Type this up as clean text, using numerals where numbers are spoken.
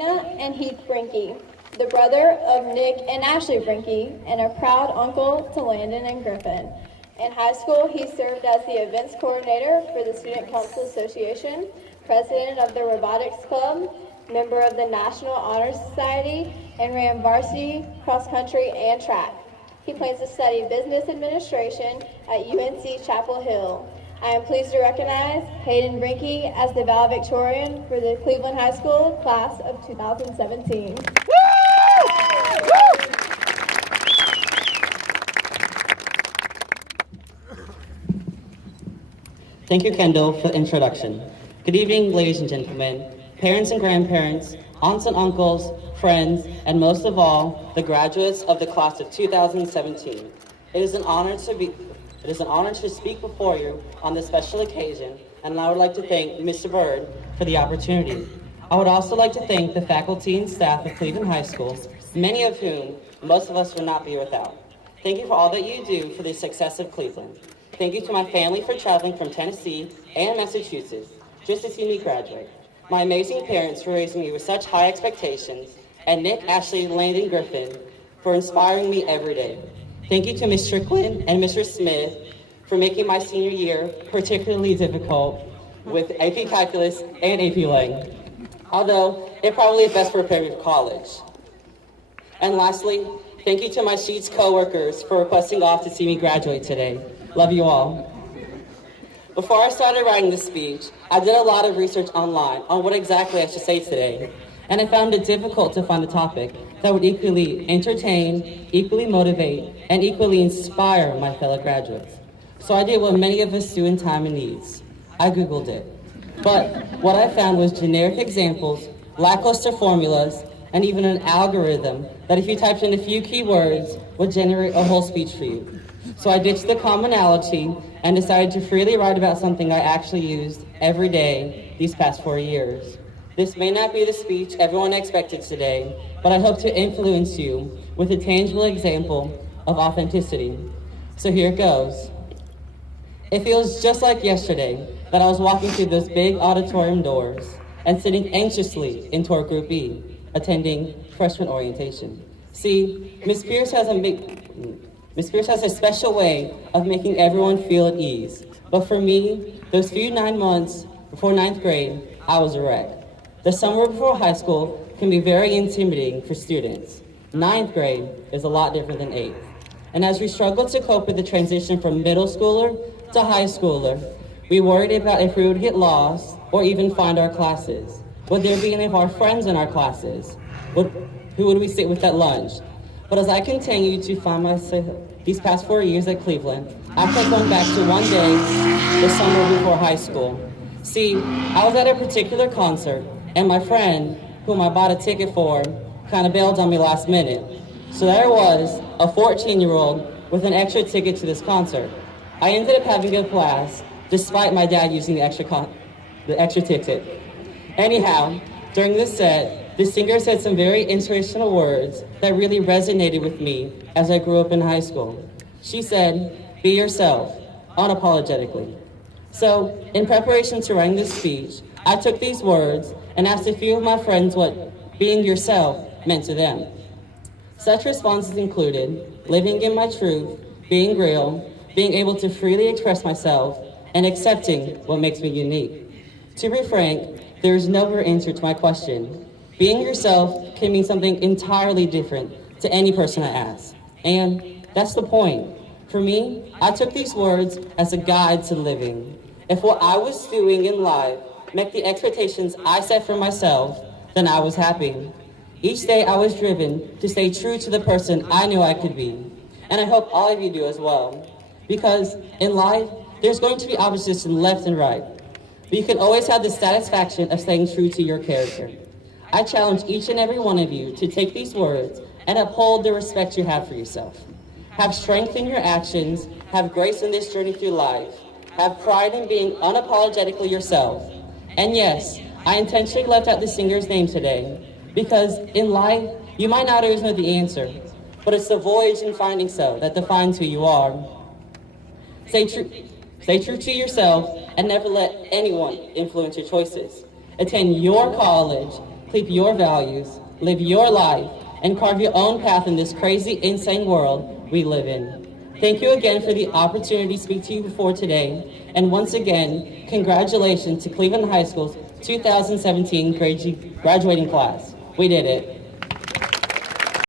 And Heath Brinke, the brother of Nick and Ashley Brinke, and a proud uncle to Landon and Griffin. In high school, he served as the events coordinator for the Student Council Association, president of the Robotics Club, member of the National Honor Society, and ran varsity, cross country, and track. He plans to study business administration at UNC Chapel Hill. I am pleased to recognize Hayden Brinke as the Valedictorian for the Cleveland High School class of 2017. Thank you, Kendall, for the introduction. Good evening, ladies and gentlemen, parents and grandparents, aunts and uncles, friends, and most of all, the graduates of the class of 2017. It is an honor to speak before you on this special occasion, and I would like to thank Mr. Bird for the opportunity. I would also like to thank the faculty and staff of Cleveland High School, many of whom most of us would not be without. Thank you for all that you do for the success of Cleveland. Thank you to my family for traveling from Tennessee and Massachusetts just to see me graduate. My amazing parents for raising me with such high expectations, and Nick, Ashley, Landon, Griffin for inspiring me every day. Thank you to Ms. Strickland and Mr. Smith for making my senior year particularly difficult with AP Calculus and AP Lang, although it probably best prepared me for college. And lastly, thank you to my Sheets co-workers for requesting off to see me graduate today. Love you all. Before I started writing this speech, I did a lot of research online on what exactly I should say today, and I found it difficult to find a topic that would equally entertain, equally motivate, and equally inspire my fellow graduates. So I did what many of us do in time and needs. I Googled it. But what I found was generic examples, lackluster formulas, and even an algorithm that if you typed in a few keywords would generate a whole speech for you. So I ditched the commonality and decided to freely write about something I actually used every day these past 4 years. This may not be the speech everyone expected today, but I hope to influence you with a tangible example of authenticity. So here it goes. It feels just like yesterday that I was walking through those big auditorium doors and sitting anxiously in tour group E, attending freshman orientation. See, Miss Pierce has a special way of making everyone feel at ease. But for me, those few 9 months before 9th grade, I was a wreck. The summer before high school can be very intimidating for students. 9th grade is a lot different than 8th. And as we struggled to cope with the transition from middle schooler to high schooler, we worried about if we would get lost or even find our classes. Would there be any of our friends in our classes? Who would we sit with at lunch? But as I continued to find myself these past 4 years at Cleveland, I kept going back to one day, the summer before high school. See, I was at a particular concert, and my friend, whom I bought a ticket for, kind of bailed on me last minute. So there was, a 14-year-old with an extra ticket to this concert. I ended up having a blast, despite my dad using the extra ticket. Anyhow, during this set, the singer said some very inspirational words that really resonated with me as I grew up in high school. She said, "Be yourself, unapologetically." So, in preparation to writing this speech, I took these words and asked a few of my friends what being yourself meant to them. Such responses included living in my truth, being real, being able to freely express myself, and accepting what makes me unique. To be frank, there is no clear answer to my question. Being yourself can mean something entirely different to any person I ask. And that's the point. For me, I took these words as a guide to living. If what I was doing in life met the expectations I set for myself, then I was happy. Each day I was driven to stay true to the person I knew I could be. And I hope all of you do as well. Because in life, there's going to be opposition left and right. But you can always have the satisfaction of staying true to your character. I challenge each and every one of you to take these words and uphold the respect you have for yourself. Have strength in your actions, have grace in this journey through life, have pride in being unapologetically yourself. And yes, I intentionally left out the singer's name today, because in life, you might not always know the answer, but it's the voyage in finding so that defines who you are. Stay true to yourself and never let anyone influence your choices. Attend your college, keep your values, live your life, and carve your own path in this crazy, insane world we live in. Thank you again for the opportunity to speak to you before today, and once again, congratulations to Cleveland High School's 2017 graduating class. We did it.